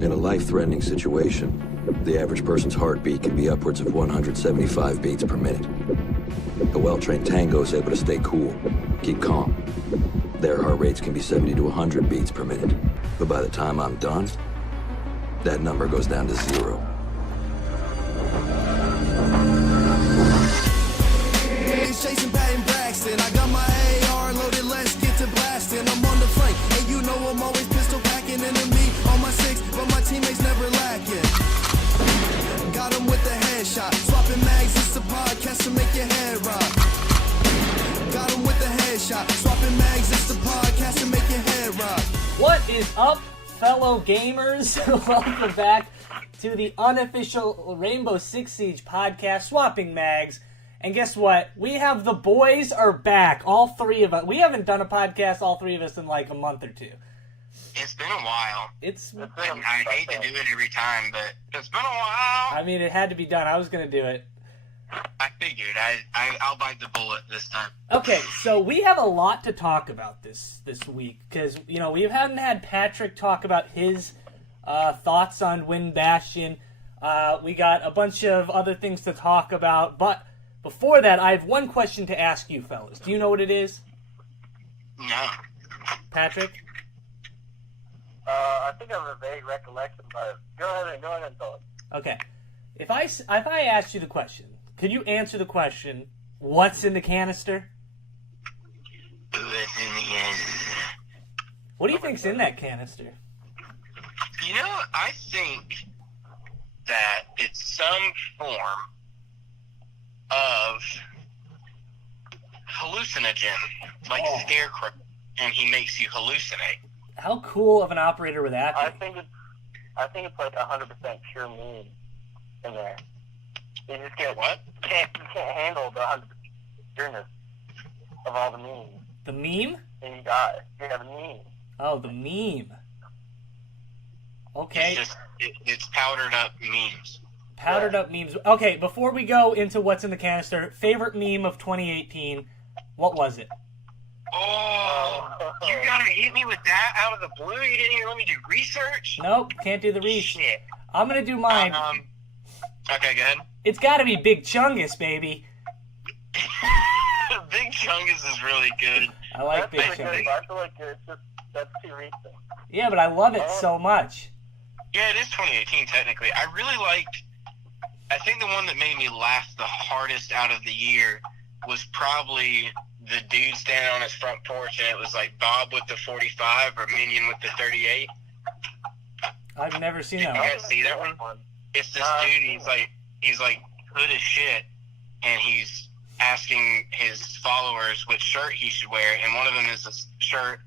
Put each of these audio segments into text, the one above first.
In a life-threatening situation, the average person's heartbeat can be upwards of 175 beats per minute. A well-trained tango is able to stay cool, keep calm. Their heart rates can be 70 to 100 beats per minute. But by the time I'm done, that number goes down to 0. Chasing Patton Braxton, I got my AR loaded, let's get to blasting. I'm on the flank, and you know I'm always pistol packing. Enemy on my 6, but my teammates never lacking. Got him with the headshot, swapping mags, it's a podcast to make your head rock. Got him with the headshot, swapping mags, it's the podcast to make your head rock. What is up, fellow gamers? Welcome back to the unofficial Rainbow Six Siege podcast, Swapping Mags. And guess what? We have the boys are back. All three of us. We haven't done a podcast, all three of us, in like a month or two. It's been a while. I hate to do it every time, but it's been a while. I mean, it had to be done. I was going to do it. I figured. I'll bite the bullet this time. Okay, so we have a lot to talk about this week. Because, you know, we haven't had Patrick talk about his thoughts on Win Bastion. We got a bunch of other things to talk about, but before that, I have one question to ask you, fellas. Do you know what it is? No. Patrick? I think I have a vague recollection, but go ahead and tell it. Okay. If I asked you the question, could you answer the question, what's in the canister? What's in the canister? What do you think's in that canister? You know, I think that it's some form of hallucinogen, like Scarecrow, and he makes you hallucinate. How cool of an operator would that be? I think it's like 100% pure meme in there. You just can't handle the 100% pureness of all the memes. The meme? And you die. Yeah, the meme. Oh, the meme. Okay. It's powdered up memes. Powdered up memes. Okay, before we go into what's in the canister, favorite meme of 2018, what was it? Oh, you gotta hit me with that out of the blue? You didn't even let me do research? Nope, can't do the research. Shit. I'm gonna do mine. Okay, go ahead. It's gotta be Big Chungus, baby. Big Chungus is really good. I like Big Chungus. Chungus. I feel like that's too recent. Yeah, but I love it so much. Yeah, it is 2018 technically. I think the one that made me laugh the hardest out of the year was probably the dude standing on his front porch, and it was like Bob with the 45 or Minion with the 38. I've never seen that You one. guys see that one? It's this dude, he's like hood as shit, and he's asking his followers which shirt he should wear, and one of them is a shirt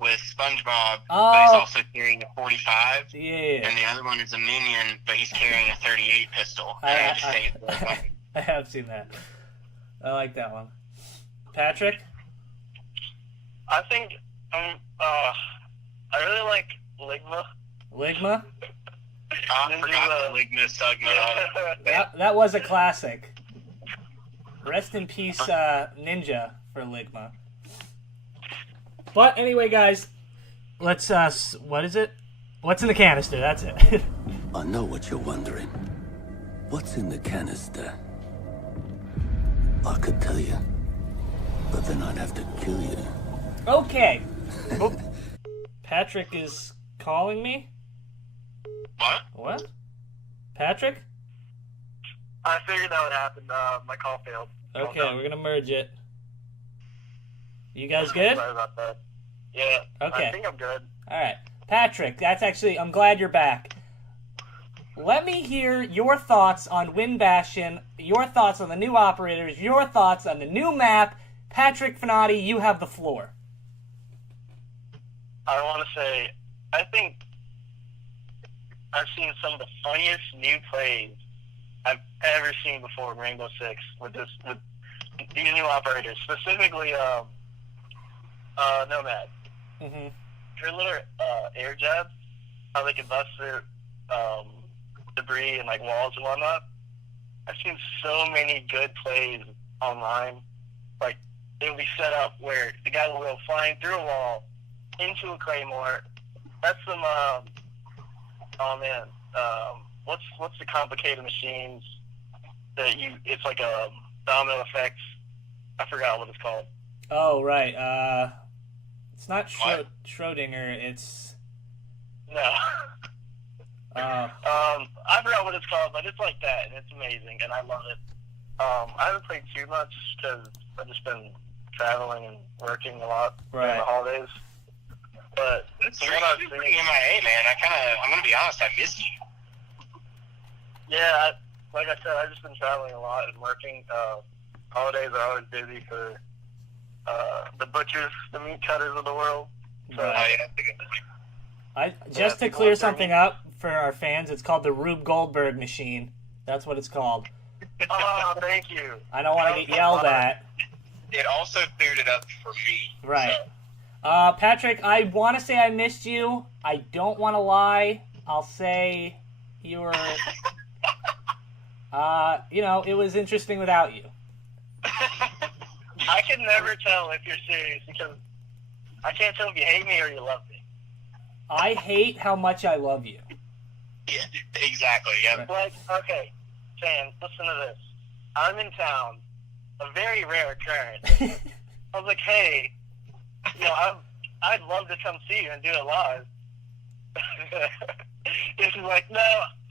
with SpongeBob, but he's also carrying a 45. Yeah. And the other one is a Minion, but he's carrying a 38 pistol. And I just think it's really funny. I have seen that. I like that one. Patrick? I think I really like Ligma. Ligma? I forgot the Ligma segment. That was a classic. Rest in peace, Ninja, for Ligma. But anyway, guys, let's, what is it? What's in the canister? That's it. I know what you're wondering. What's in the canister? I could tell you, but then I'd have to kill you. Okay. Patrick is calling me? What? What? Patrick? I figured that would happen. My call failed. Okay, we're gonna merge it. You guys good? Sorry about that. Yeah. Okay. I think I'm good. Alright. Patrick, I'm glad you're back. Let me hear your thoughts on Win Bastion, your thoughts on the new operators, your thoughts on the new map. Patrick Finati, you have the floor. I want to say, I think I've seen some of the funniest new plays I've ever seen before in Rainbow Six with these new operators, specifically Nomad. Mm-hmm. Her little air jabs, how they can bust through debris and like walls and whatnot. I've seen so many good plays online. Like it'll be set up where the guy will go flying through a wall into a claymore. That's some Oh man, what's the complicated machines that it's like a domino effects? I forgot what it's called. Oh right, it's not Schrodinger. It's no. I forgot what it's called, but it's like that, and it's amazing, and I love it. I haven't played too much because I've just been traveling and working a lot during the holidays. But it's pretty MIA, man. I'm gonna be honest, I missed you. Yeah, like I said, I've just been traveling a lot and working. Holidays are always busy for the butchers, the meat cutters of the world. So, just to clear something up for our fans, it's called the Rube Goldberg machine. That's what it's called. Oh, thank you. I don't want to get yelled at. It also cleared it up for me. Right. So. Patrick, I want to say I missed you. I don't want to lie. I'll say you were... it was interesting without you. I can never tell if you're serious because I can't tell if you hate me or you love me. I hate how much I love you. Yeah, exactly. Yeah. Like, okay, Sam, listen to this. I'm in town, a very rare occurrence. I was like, hey, I'd love to come see you and do it live. This is like, no,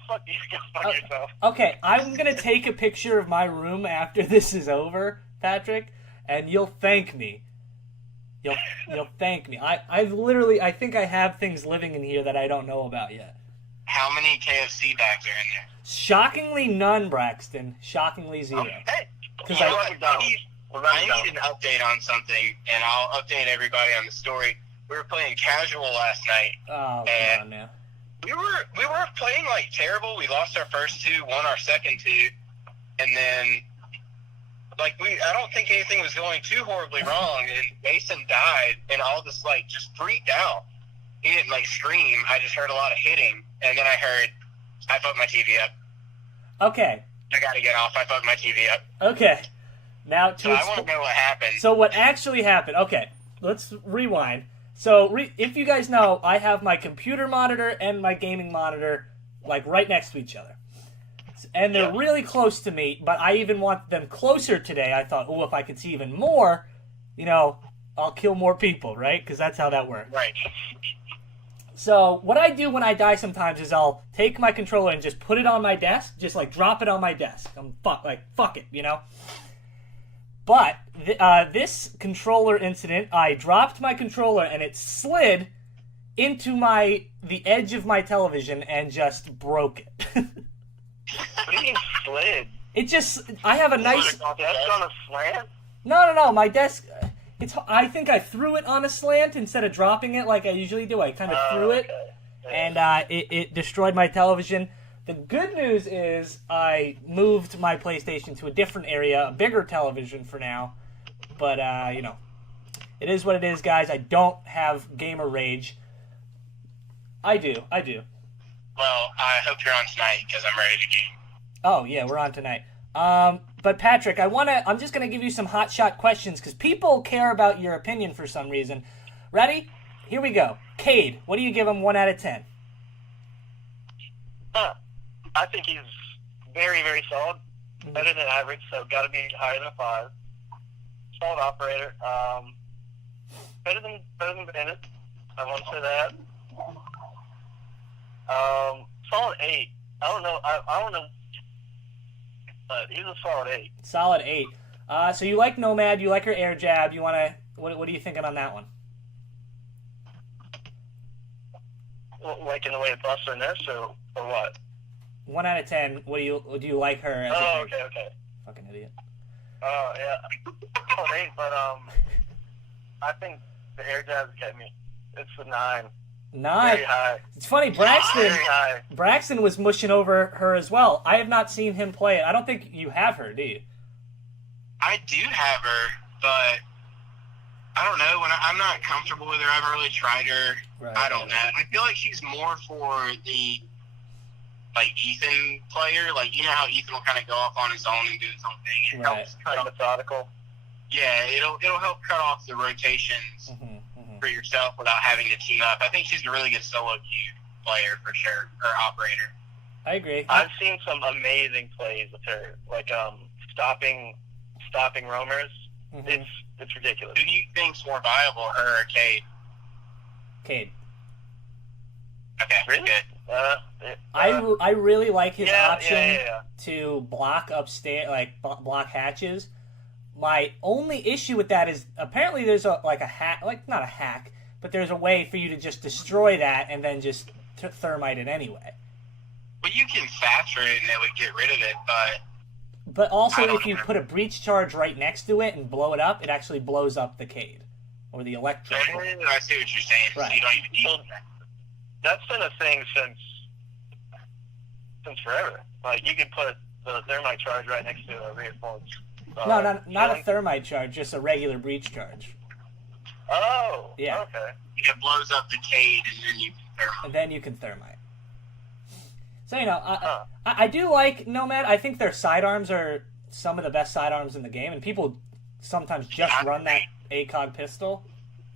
fuck you, go fuck yourself. Okay, I'm going to take a picture of my room after this is over, Patrick, and you'll thank me. You'll thank me. I think I have things living in here that I don't know about yet. How many KFC bags are in there? Shockingly none, Braxton. Shockingly zero. Okay. Because I need an update on something, and I'll update everybody on the story. We were playing casual last night. Oh, come on now. We were playing like terrible. We lost our first two, won our second two, and then I don't think anything was going too horribly wrong. And Mason died, and all this just freaked out. He didn't scream. I just heard a lot of hitting, and then I heard, I fucked my TV up. Okay. I gotta get off. I fucked my TV up. Okay. Now I want to know what happened. So what actually happened? Okay, let's rewind. So if you guys know, I have my computer monitor and my gaming monitor right next to each other. And they're really close to me, but I even want them closer today. I thought, if I could see even more, I'll kill more people, right? Because that's how that works. Right. So what I do when I die sometimes is I'll take my controller and just put it on my desk, just drop it on my desk. I'm fuck it, But this controller incident, I dropped my controller and it slid into the edge of my television and just broke it. What do you mean slid? I have a nice... Desk on a slant? No, my desk... I think I threw it on a slant instead of dropping it like I usually do. I kind of threw it, and it destroyed my television. The good news is I moved my PlayStation to a different area, a bigger television for now. But, it is what it is, guys. I don't have gamer rage. I do. Well, I hope you're on tonight because I'm ready to game. Oh, yeah, we're on tonight. But Patrick, I'm just going to give you some hot shot questions because people care about your opinion for some reason. Ready? Here we go. Cade, what do you give him 1 out of 10? I think he's very, very solid. Better than average, so got to be higher than a 5. Solid operator. Better than Bennett. I want to say that. Solid 8. I don't know. I don't know. But he's a solid 8. Solid 8. So you like Nomad, you like her air jab. You want to... What are you thinking on that one? Like in the way it busts her nest, or what? 1 out of 10. Do you like her? As Okay. Fucking idiot. Oh yeah, solid 8. But I think the air jabs get me. It's a 9. 9. Very high. It's funny, Braxton was mushing over her as well. I have not seen him play it. I don't think you have her, do you? I do have her, but I don't know. I'm not comfortable with her. I haven't really tried her. Right. I don't know. I feel like she's more for the Ethan player. You know how Ethan will kind of go off on his own and do his own thing. It helps kind of methodical. Yeah, it'll help cut off the rotations for yourself without having to team up. I think she's a really good solo queue player for sure, or operator. I agree. I've seen some amazing plays with her, like stopping roamers. Mm-hmm. It's ridiculous. Who do you think's more viable, her or Cade? Cade. Okay, Really? good. I really like his option yeah. to block upstairs, like block hatches. My only issue with that is apparently there's a hack, like not a hack, but there's a way for you to just destroy that and then just thermite it anyway. Well, you can thatcher it and it would get rid of it, But also, I don't if you know. put a breach charge right next to it and blow it up, it actually blows up the Cade or the electric. I see what you're saying. Right. So you don't even need that. That's been a thing since forever. Like, you can put the thermite charge right next to a reinforced. No, not a shielding. thermite charge, just a regular breach charge. Oh, Yeah. okay. It blows up the Cade and then you can thermite. And then you can thermite. So, I do like Nomad. I think their sidearms are some of the best sidearms in the game, and people sometimes just run that ACOG pistol.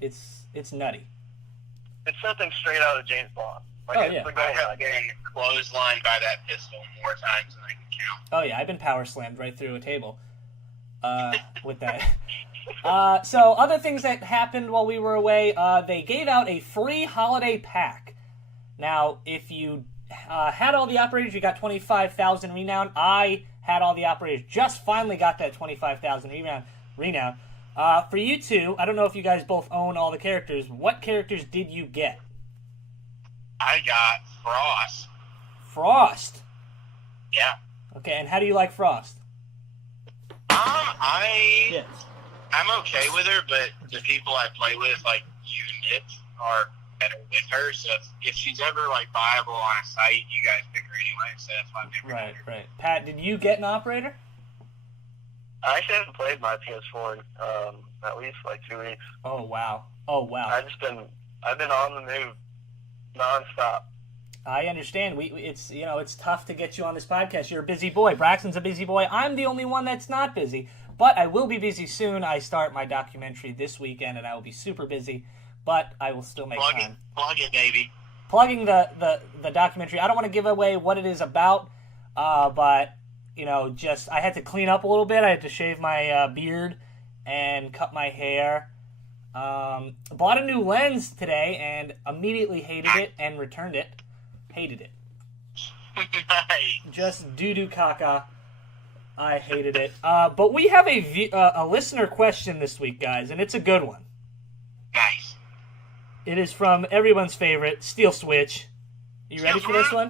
It's nutty. It's something straight out of James Bond. Like, Oh, it's yeah. the I gold have mine. been clotheslined by that pistol more times than I can count. Oh, yeah, I've been power slammed right through a table with that. So, other things that happened while we were away, they gave out a free holiday pack. Now, if you had all the operators, you got 25,000 renown. I had all the operators, just finally got that 25,000 renown. For you two, I don't know if you guys both own all the characters. What characters did you get? I got Frost. Frost. Yeah. Okay, and how do you like Frost? I'm okay with her, but the people I play with, like you and Mitch, are better with her. So if she's ever like viable on a site, you guys pick her anyway. So that's why I've never done her. Right. Pat, did you get an operator? I actually haven't played my PS4 in at least like 2 weeks. Oh wow. I've been on the move nonstop. I understand. It's tough to get you on this podcast. You're a busy boy. Braxton's a busy boy. I'm the only one that's not busy, but I will be busy soon. I start my documentary this weekend, and I will be super busy. But I will still make time. Plug it, baby. Plugging the documentary. I don't want to give away what it is about, but I had to clean up a little bit. I had to shave my beard and cut my hair. Bought a new lens today and immediately hated it and returned it. Hated it. Nice. Just doo-doo caca. I hated it. But we have a listener question this week, guys, and it's a good one. Nice. It is from everyone's favorite, Steel Switch. You ready for this one?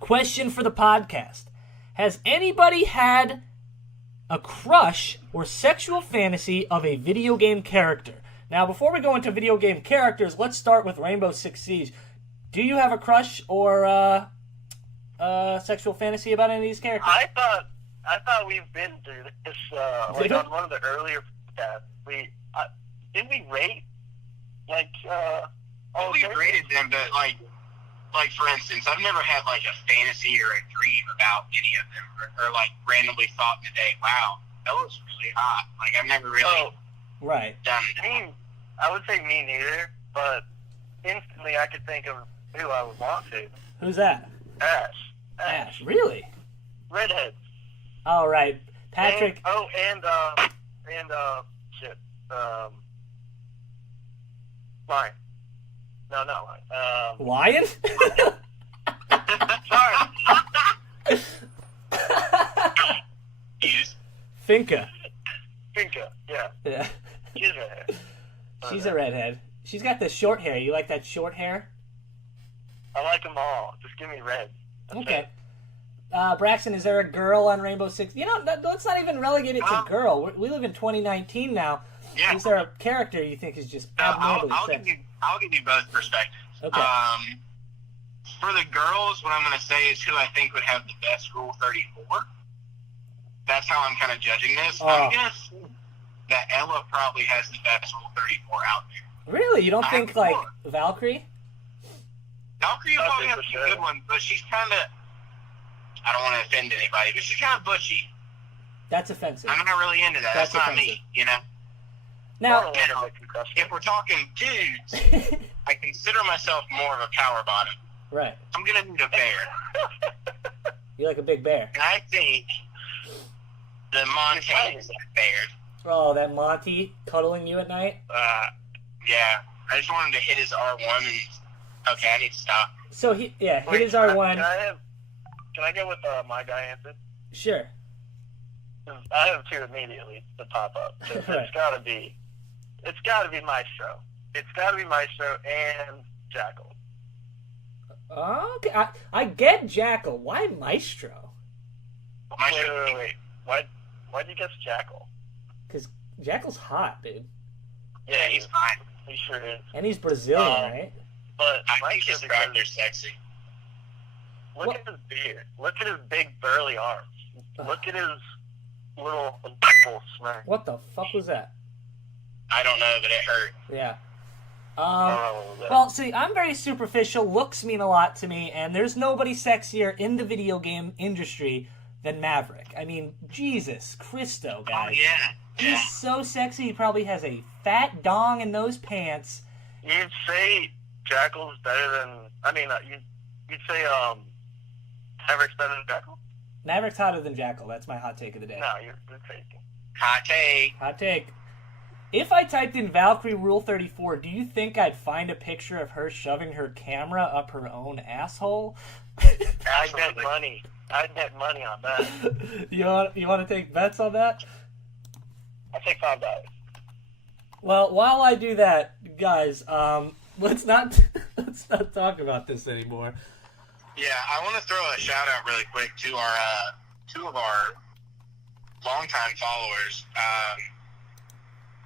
Question for the podcast. Has anybody had a crush or sexual fantasy of a video game character? Now, before we go into video game characters, let's start with Rainbow Six Siege. Do you have a crush or sexual fantasy about any of these characters? I thought we've been through this on one of the earlier podcasts. Didn't we rate We rated them, but like for instance, I've never had like a fantasy or a dream about any of them, or like randomly thought in the day, wow, that looks really hot. Like I've never really Right. done I would say me neither, but instantly I could think of who I would want to. Who's that? Ash. Really? Redhead. All right. Patrick. Lion. No, not Lion. Lion? Sorry. Finka. Finka, yeah. Yeah. She's a redhead. She's a redhead. She's got the short hair. You like that short hair? I like them all. Just give me red. That's Okay. it. Braxton, is there a girl on Rainbow Six? Let's not even relegate it to girl. We live in 2019 now. Yeah. Is there a character you think is just abnormally I'll sexy? give you both perspectives. Okay. For the girls, what I'm going to say is who I think would have the best Rule 34. That's how I'm kind of judging this. I'm going to say that Ella probably has the best Rule 34 out there. Really? You don't think like sure. Valkyrie? Valkyrie will probably have for some sure. good ones, but she's kind of, I don't want to offend anybody, but she's kind of bushy. That's offensive. I'm not really into that. That's That's not offensive. me, you know? Now, I don't know if I can crush If her. we're talking dudes, I consider myself more of a power bottom. Right. I'm gonna need a bear. You like a big bear. And I think the Montana is that bear. Oh, that Monty cuddling you at night? Yeah. I just wanted to hit his R1 and... Okay, I need to stop. So, hit his R1. Can I go with my guy answer? Sure. I have two immediately to pop up. It's gotta be Maestro. It's gotta be Maestro and Jackal. Okay, I get Jackal. Why Maestro? Wait. Why'd you guess Jackal? Because Jackal's hot, dude. Yeah, he's fine. He sure is. And he's Brazilian, right? But I think his character's sexy. Look at his beard. Look at his big burly arms. Look at his little nipple smirk. What the fuck was that? I don't know, but it hurt. Yeah. Oh, Well, see, I'm very superficial. Looks mean a lot to me, and there's nobody sexier in the video game industry than Maverick. I mean, Jesus Christo, guys. Oh, yeah. He's so sexy. He probably has a fat dong in those pants. You'd say Jackal's better than... I mean, you'd say Maverick's better than Jackal? Maverick's hotter than Jackal. That's my hot take of the day. No, you're crazy. Hot take. Hot take. If I typed in Valkyrie Rule 34, do you think I'd find a picture of her shoving her camera up her own asshole? I'd bet money. I'd bet money on that. You want to take bets on that? I'll take $5. Well, while I do that, guys, let's not talk about this anymore. Yeah, I want to throw a shout out really quick to our two of our longtime followers.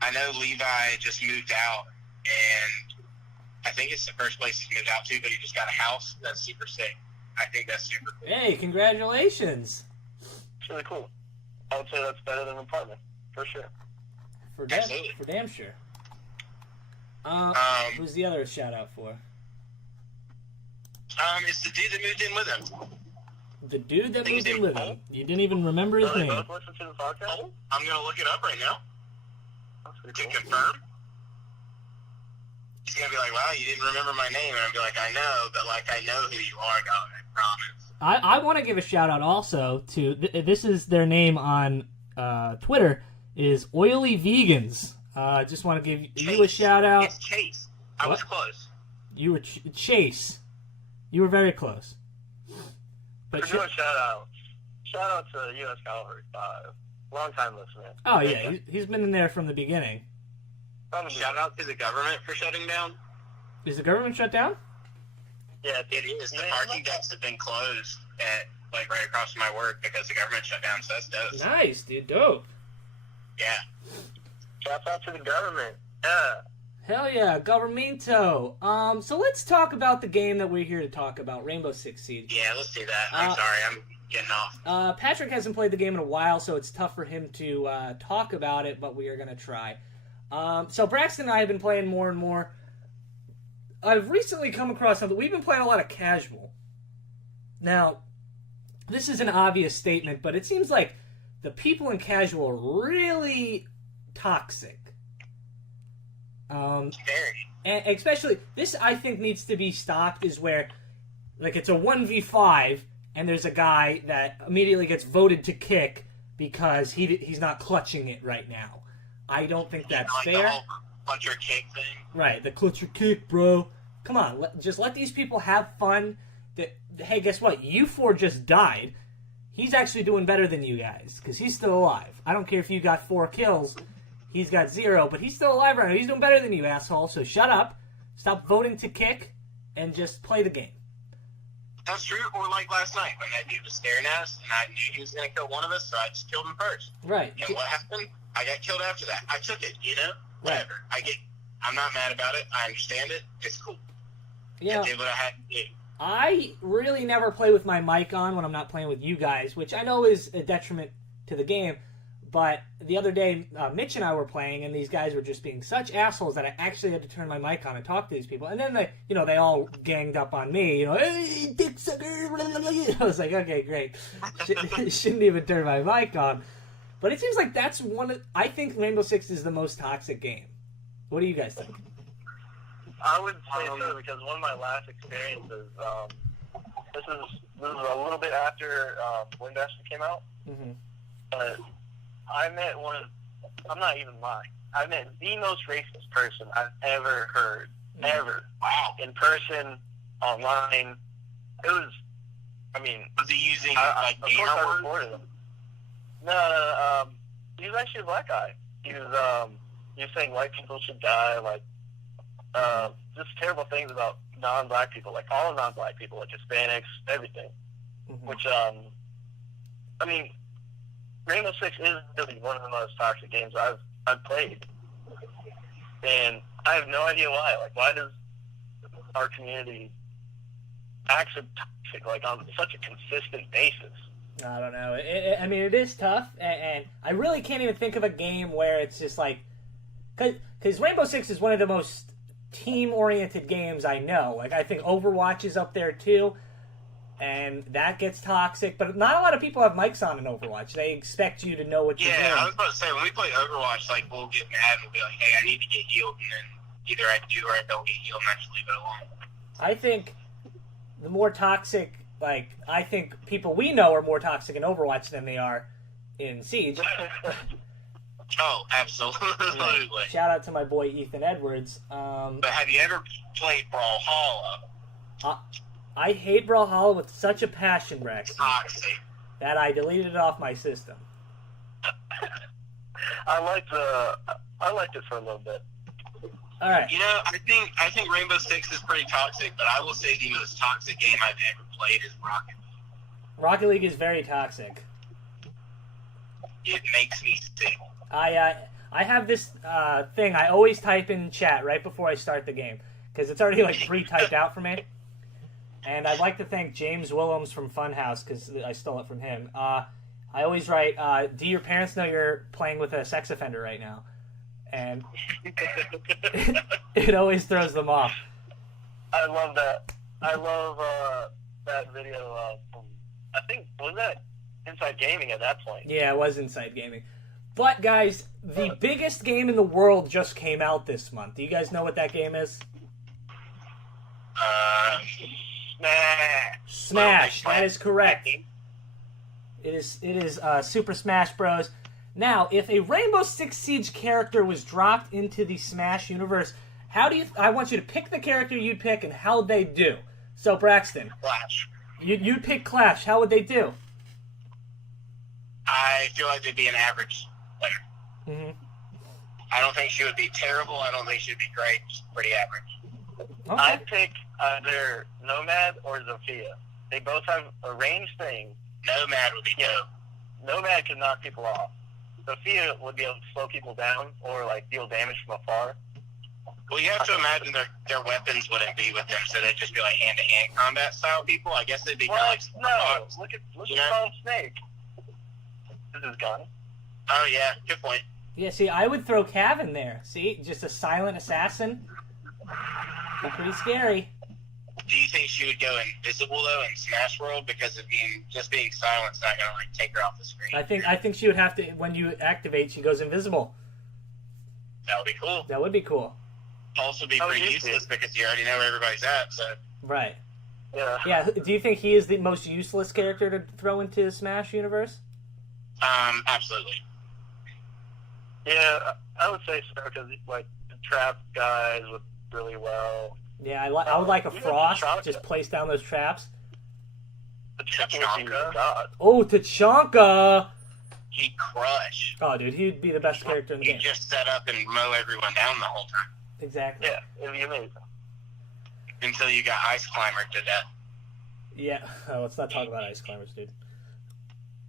I know Levi just moved out, and I think it's the first place he's moved out to, but he just got a house. That's super sick. I think that's super cool. Hey, congratulations. It's really cool. I would say that's better than an apartment, for sure. For Absolutely. damn sure. Who's the other shout out for? It's the dude that moved in with him. The dude that moved in with him. You didn't even remember his They name. both listen to the podcast? I'm going to look it up right now That's to pretty cool. confirm. He's going to be like, wow, you didn't remember my name. And I'll be like, I know, but I know who you are, God, I promise. I want to give a shout out also to, this is their name on Twitter, is Oily Vegans. Just want to give you a shout out. It's Chase. I was close. You were Chase. You were very close. But For doing shout out to U.S. Calvary 5. Long time listener. oh yeah, he's been in there from the beginning. Shout out to the government for shutting down. Is the government shut down? Yeah, It is. The parking decks have been closed at right across from my work because the government shut down, so that's dope. Nice, dude, dope. Yeah. Shout out to the government. Yeah. Hell yeah, governmento. So let's talk about the game that we're here to talk about, Rainbow Six Siege. Yeah, let's do that. I'm sorry, I'm getting off. Patrick hasn't played the game in a while, so it's tough for him to talk about it, but we are going to try. So Braxton and I have been playing more and more. I've recently come across something. We've been playing a lot of casual. Now, this is an obvious statement, but it seems like the people in casual are really toxic. Very. And especially, this I think needs to be stopped, is where, it's a 1v5, and there's a guy that immediately gets voted to kick because he's not clutching it right now. I don't think that's fair. The whole clutcher kick thing. Right, the clutcher kick, bro. Come on, just let these people have fun. Hey, guess what? You four just died. He's actually doing better than you guys, because he's still alive. I don't care if you got 4 kills. He's got 0, but he's still alive right now. He's doing better than you, asshole. So shut up, stop voting to kick, and just play the game. That's true. Or like last night when that dude was staring at us, and I knew he was going to kill one of us, so I just killed him first. Right. And what happened? I got killed after that. I took it, Whatever. Right. I'm not mad about it. I understand it. It's cool. Yeah. I did what I had to do. I really never play with my mic on when I'm not playing with you guys, which I know is a detriment to the game. But the other day, Mitch and I were playing, and these guys were just being such assholes that I actually had to turn my mic on and talk to these people. And then they all ganged up on me, hey, dick sucker. I was like, okay, great. Shouldn't even turn my mic on. But it seems like that's I think Rainbow Six is the most toxic game. What do you guys think? I would say so because one of my last experiences, this is a little bit after Wind Bastion came out, but I met I'm not even lying, I met the most racist person I've ever heard, ever. Wow. In person, online. It was, I mean... Was he using, of course I reported him. No, he was actually a black guy. He was saying white people should die, like, just terrible things about non-black people, like all non-black people, like Hispanics, everything. Which, I mean, Rainbow Six is really one of the most toxic games I've played. And I have no idea why. Like, why does our community act so toxic, like, on such a consistent basis? I don't know. I mean, it is tough, and I really can't even think of a game where it's just like... Because Rainbow Six is one of the most team-oriented games I know. Like, I think Overwatch is up there, too, and that gets toxic. But not a lot of people have mics on in Overwatch. They expect you to know what you're doing. Yeah, I was about to say, when we play Overwatch, like, we'll get mad and we'll be like, hey, I need to get healed, and then either I do or I don't get healed, and I just leave it alone. I think the more toxic... Like, I think people we know are more toxic in Overwatch than they are in Siege. Oh, absolutely. Yeah. Shout out to my boy Ethan Edwards. But have you ever played Brawlhalla? I hate Brawlhalla with such a passion, Rex, Toxic. that I deleted it off my system. I liked it for a little bit. All right. You know, I think Rainbow Six is pretty toxic, but I will say the most toxic game I've ever played is Rocket League. Rocket League is very toxic. It makes me sick. I have this thing I always type in chat right before I start the game because it's already like pre-typed out for me. And I'd like to thank James Willems from Funhouse because I stole it from him. I always write, do your parents know you're playing with a sex offender right now? And it always throws them off. I love that. I love that video. I think, was that Inside Gaming at that point? Yeah, it was Inside Gaming. But, guys, the biggest game in the world just came out this month. Do you guys know what that game is? Smash. Smash. That is correct. It is Super Smash Bros. Now, if a Rainbow Six Siege character was dropped into the Smash universe, I want you to pick the character you'd pick and how they do. So, Braxton. Clash. You'd pick Clash. How would they do? I feel like they'd be an average player. Mm-hmm. I don't think she would be terrible. I don't think she'd be great. Just pretty average. Okay. I'd pick either Nomad or Zofia. They both have a ranged thing. Nomad would be dope. Nomad can knock people off. Zofia would be able to slow people down or, like, deal damage from afar. Well, you have to imagine their weapons wouldn't be with them, so they'd just be like hand-to-hand combat style people. I guess they'd be Well, kind of like no. Look at Solid Snake. This is gun. Oh, yeah. Good point. Yeah, see, I would throw Cav in there. See, just a silent assassin. Be pretty scary. Do you think she would go invisible, though, in Smash World? Because of being silent's not going to, like, take her off the screen. I think she would have to, when you activate, she goes invisible. That would be cool. That would be cool. Also be pretty useless because you already know where everybody's at, so... Right. Yeah. Yeah, do you think he is the most useless character to throw into the Smash universe? Absolutely. Yeah, I would say so, because, like, the trap guys would really well. Yeah, I would like a Even Frost, Tachanka. just place down those traps. The Tachanka. God. Oh, Tachanka! He'd crush. Oh, dude, he'd be the best character in the He'd game. just set up and mow everyone down the whole time. Exactly. Yeah, it'd be amazing. Until you got Ice Climber to death. Yeah, let's not talk about Ice Climbers, dude.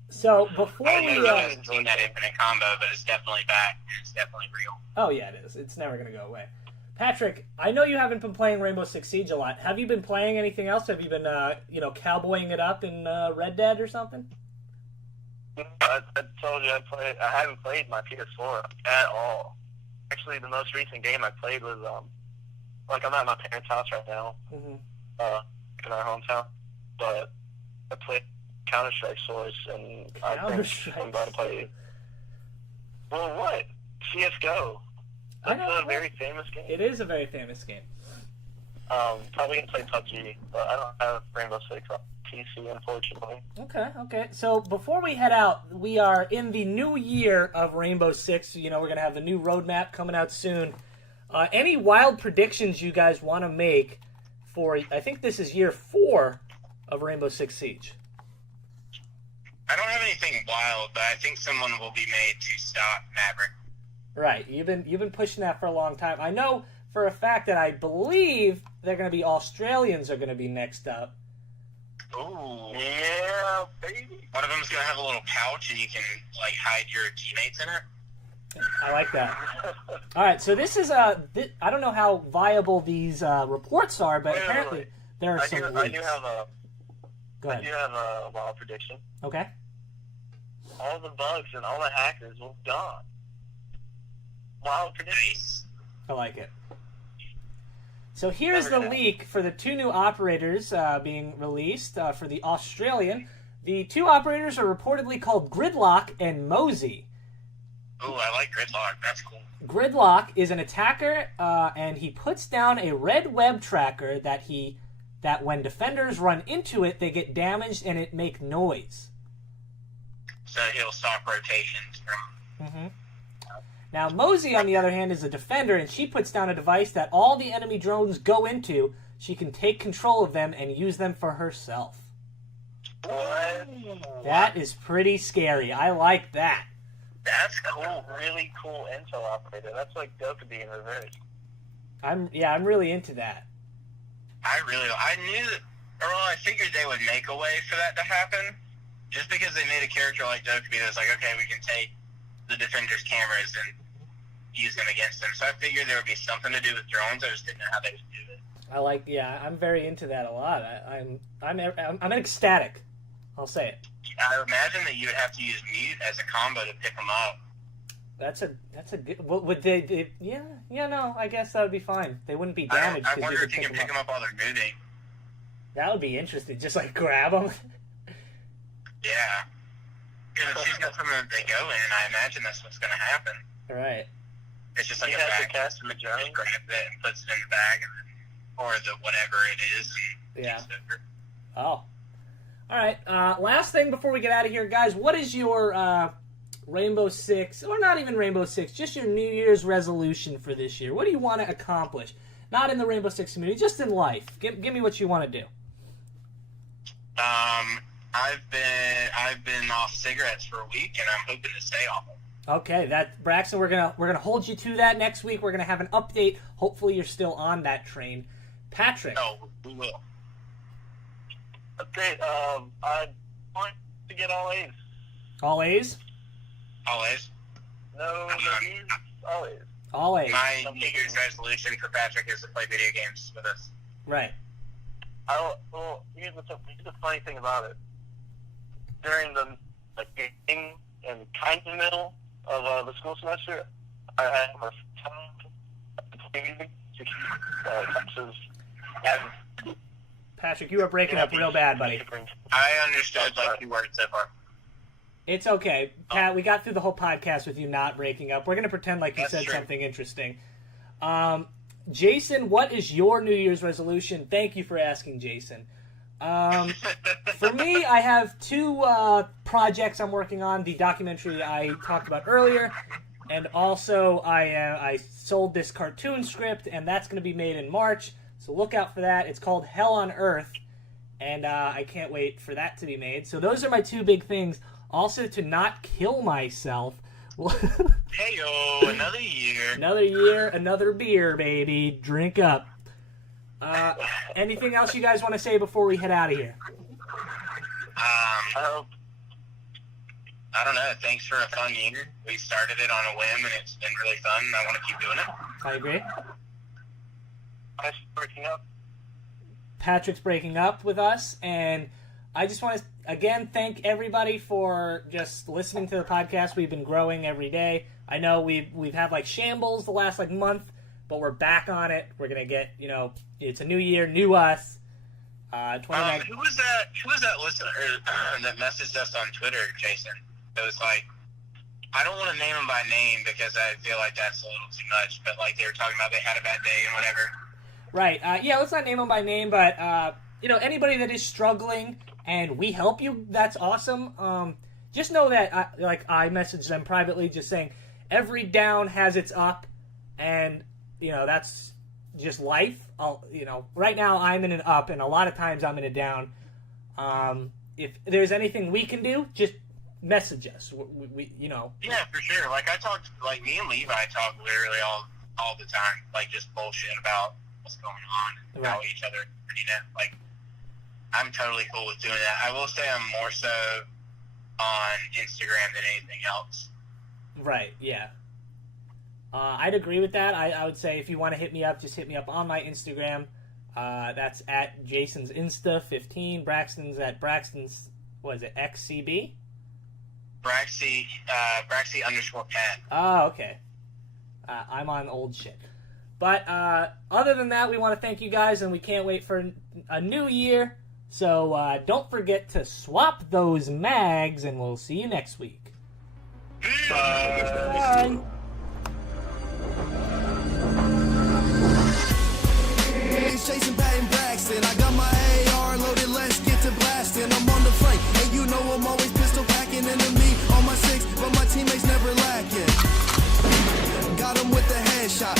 So, before I we... haven't seen that infinite combo, but it's definitely back. It's definitely real. Oh, yeah, it is. It's never going to go away. Patrick, I know you haven't been playing Rainbow Six Siege a lot. Have you been playing anything else? Have you been, cowboying it up in Red Dead or something? I told you I haven't played my PS4 at all. Actually, the most recent game I played was, I'm at my parents' house right now, in our hometown, but I played Counter-Strike Source, and I think I'm about to play... Well, what? CSGO. That's a very famous game. It is a very famous game. Probably gonna play PUBG, but I don't have Rainbow Six on PC, unfortunately. Okay. So before we head out, we are in the new year of Rainbow Six. You know, we're gonna have the new roadmap coming out soon. Any wild predictions you guys want to make for? I think this is year 4 of Rainbow Six Siege. I don't have anything wild, but I think someone will be made to stop Maverick. Right. You've been pushing that for a long time. I know for a fact that I believe they're going to be Australians are going to be next up. Ooh. Yeah, baby. One of them's going to have a little pouch, and you can, like, hide your teammates in it. I like that. All right, so this is I don't know how viable these reports are, but apparently there are some leaks. Go ahead. I do have a wild prediction. Okay. All the bugs and all the hackers will be gone. Wild prediction. Nice. I like it. So here's the leak for the 2 new operators being released for the Australian. The 2 operators are reportedly called Gridlock and Mosey. Ooh, I like Gridlock. That's cool. Gridlock is an attacker, and he puts down a red web tracker that when defenders run into it, they get damaged and it make noise. So he'll stop rotations from... Mm-hmm. Now, Mosey, on the other hand, is a defender, and she puts down a device that all the enemy drones go into. She can take control of them and use them for herself. What? That is pretty scary. I like that. That's cool. Really cool intel operator. That's like Dokkaebi in reverse. I'm really into that. I knew that, or well, I figured they would make a way for that to happen. Just because they made a character like Dokkaebi that's like, okay, we can take the defender's cameras and use them against them. So I figured there would be something to do with drones. I just didn't know how they would do it. I'm very into that a lot. I'm ecstatic. I'll say it. I imagine that you would have to use mute as a combo to pick them up. That's a good. What would they? Yeah. No, I guess that would be fine. They wouldn't be damaged. I wonder if you can pick them up while they're moving. That would be interesting. Just like grab them. Yeah. Because she's got something that they go in, and I imagine that's what's going to happen. All right. It's just like a bag. Just grabs it and puts it in the bag, and then, or the whatever it is. And yeah. Oh. All right. Last thing before we get out of here, guys. What is your Rainbow Six, or not even Rainbow Six, just your New Year's resolution for this year? What do you want to accomplish? Not in the Rainbow Six community, just in life. Give me what you want to do. I've been off cigarettes for a week, and I'm hoping to stay off them. Okay, Braxton, we're gonna hold you to that next week. We're gonna have an update. Hopefully, you're still on that train. Patrick. No, we will. Okay, I want to get all A's. All A's? Always. No B's, all A's. All A's. My New Year's resolution for Patrick is to play video games with us. Right. Well, here's the funny thing about it. During the beginning and kind of middle of the school semester, I had my time to Patrick, you are breaking up real bad, buddy. I understood like 2 words so far. It's okay. Pat, we got through the whole podcast with you not breaking up. We're going to pretend like you That's said true. something interesting. Jason, what is your New Year's resolution? Thank you for asking, Jason. For me, I have 2 projects I'm working on. The documentary I talked about earlier, and also I sold this cartoon script, and that's going to be made in March. So look out for that. It's called Hell on Earth, and I can't wait for that to be made. So those are my 2 big things. Also, to not kill myself. Hey-yo, another year. Another year, another beer, baby. Drink up. Anything else you guys want to say before we head out of here? I don't know. Thanks for a fun year. We started it on a whim, and it's been really fun. I want to keep doing it. I agree. I'm breaking up. Patrick's breaking up with us, and I just want to, again, thank everybody for just listening to the podcast. We've been growing every day. I know we've had, like, shambles the last, like, month, but we're back on it. We're going to get, it's a new year, new us. 29. Who was that listener that messaged us on Twitter, Jason? It was like, I don't want to name him by name because I feel like that's a little too much, but, like, they were talking about they had a bad day and whatever. Right. Yeah, let's not name them by name, but, anybody that is struggling and we help you, that's awesome. Just know that, I messaged them privately just saying every down has its up, and, that's just life. Right now I'm in an up, and a lot of times I'm in a down. If there's anything we can do, just message us. We. Yeah, for sure. Like, I talk, like, me and Levi talk literally all the time, like, just bullshit about what's going on and how each other treat it. Like, I'm totally cool with doing that. I will say I'm more so on Instagram than anything else. Right, yeah. I'd agree with that. I would say if you want to hit me up, just hit me up on my Instagram. That's at Jason's Insta 15. Braxton's at Braxton's, what is it, XCB? Braxy _Pat. Oh, okay. I'm on old shit. But other than that, we want to thank you guys, and we can't wait for a new year. So don't forget to swap those mags, and we'll see you next week. Bye. It's Jason Patton Braxton. I got my AR loaded, let's get to blasting. I'm on the flank, and you know I'm always pistol packing. Enemy on my 6, but my teammates never lacking. Got him with the headshot.